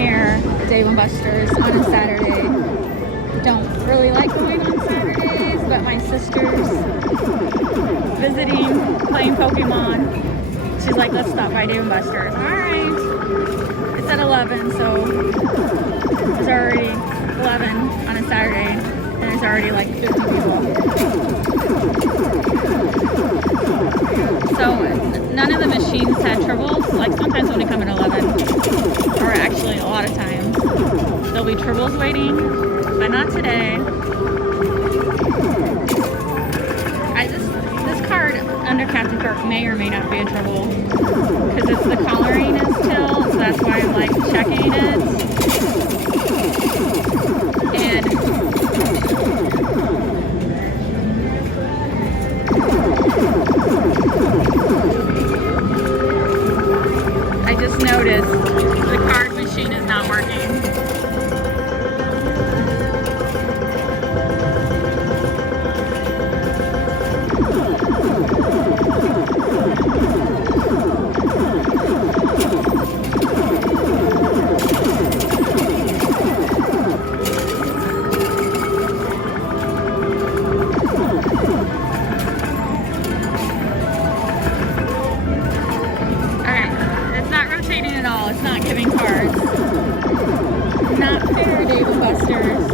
here at Dave & Buster's on a Saturday. Don't really like going on Saturdays, but my sister's visiting, playing Pokemon. She's like, let's stop by Dave & Buster's. Alright. It's at 11, so it's already 11 on a Saturday, and there's already like 50 people. So none of the machines had tribbles. Like sometimes when they come at 11, or actually a lot of times, there'll be tribbles waiting, but not today. This card under Captain Kirk may or may not be a tribble, because it's the coloring is till, so that's why I like checking it. And I just noticed the card machine is not working. It's not giving cards. Not fair, Dave & Buster's.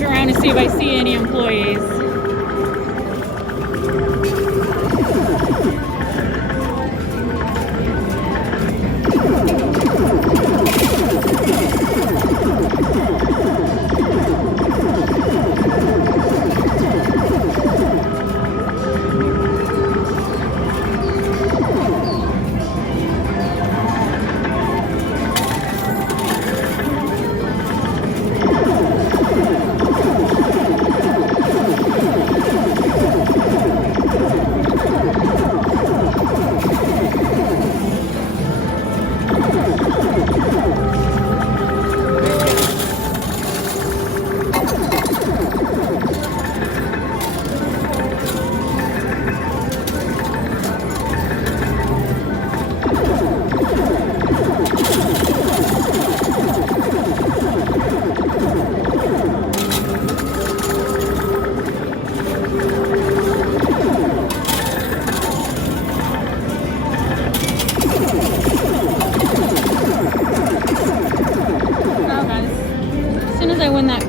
Around to see if I see any employees.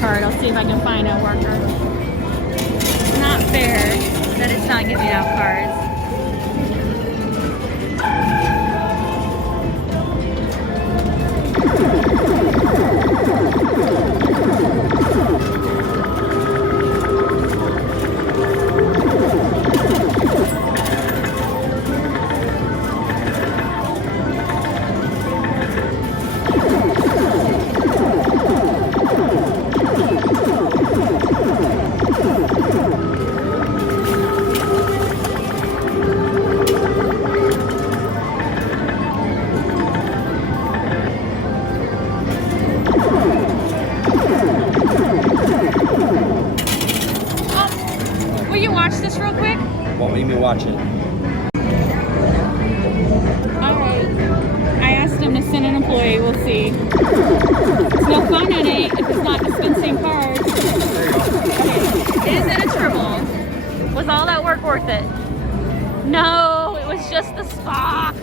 I'll see if I can find a worker. It's not fair that it's not giving out cards. What will you be watching? Alright. I asked him to send an employee. We'll see. It's no fun in it if it's not dispensing cards. Okay. Is it a tribble? Was all that work worth it? No, it was just the Spock.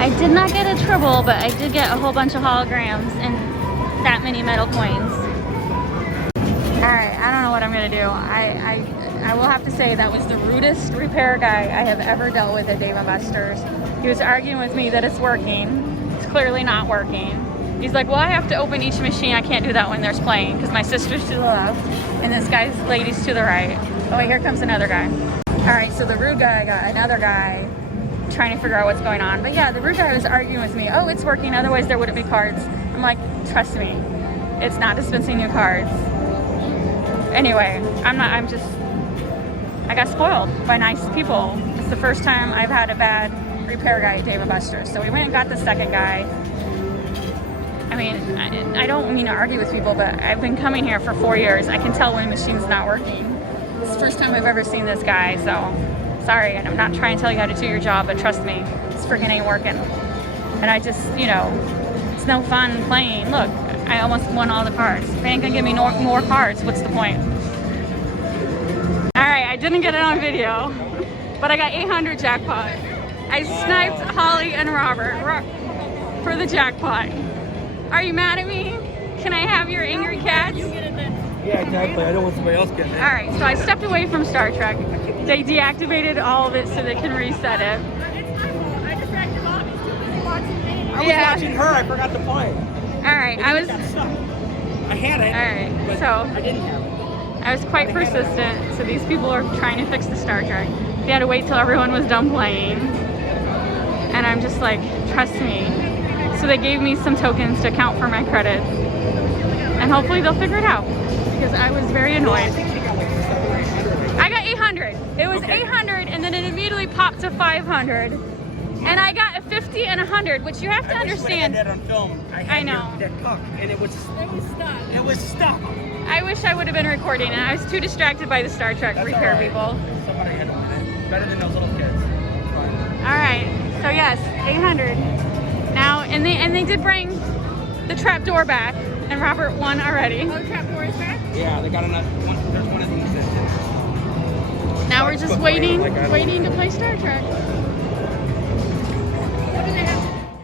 I did not get a tribble, but I did get a whole bunch of holograms and that many metal coins. Alright, I don't know what I'm gonna do. I will have to say that was the rudest repair guy I have ever dealt with at Dave & Buster's. He was arguing with me that it's working. It's clearly not working. He's like, well, I have to open each machine. I can't do that when there's playing because my sister's to the left and this lady's to the right. Oh, wait, here comes another guy. All right, so the rude guy got another guy trying to figure out what's going on. But yeah, the rude guy was arguing with me. Oh, it's working. Otherwise, there wouldn't be cards. I'm like, trust me, it's not dispensing new cards. Anyway, I got spoiled by nice people. It's the first time I've had a bad repair guy at Dave & Buster's. So we went and got the second guy. I mean, I don't mean to argue with people, but I've been coming here for 4 years. I can tell when a machine's not working. It's the first time I've ever seen this guy, so sorry. And I'm not trying to tell you how to do your job, but trust me, this freaking ain't working. And I just, you know, it's no fun playing. Look, I almost won all the cards. If they ain't gonna give me more cards, what's the point? All right, I didn't get it on video, but I got 800 jackpot. I sniped Holly and Robert for the jackpot. Are you mad at me? Can I have your angry cats? Yeah, exactly. I don't want somebody else getting it. All right, so I stepped away from Star Trek. They deactivated all of it so they can reset it. It's my fault. I distracted Mom. He's too busy watching me. I was watching her. I forgot to play. All right, I was. Got stuck. I had it. All right, but so I didn't have it. I was quite persistent. So these people are trying to fix the Star Trek. They had to wait till everyone was done playing, and I'm just like, trust me. So they gave me some tokens to count for my credits, and hopefully they'll figure it out because I was very annoyed. I think she got like 700 or 800. I got 800. It was 800, and then it immediately popped to 500. And I got a 50 and 100, which you have to understand. I had that on film. I know. That cook, and it was stuck. It was stuck. I wish I would have been recording it. I was too distracted by the Star Trek repair people. Somebody had to win it. Better than those little kids. Fine. All right. So yes, 800. Now, and they did bring the trap door back, and Robert won already. Oh, trap door is back? Yeah, they got another one. There's one of these. Now we're just waiting to play Star Trek.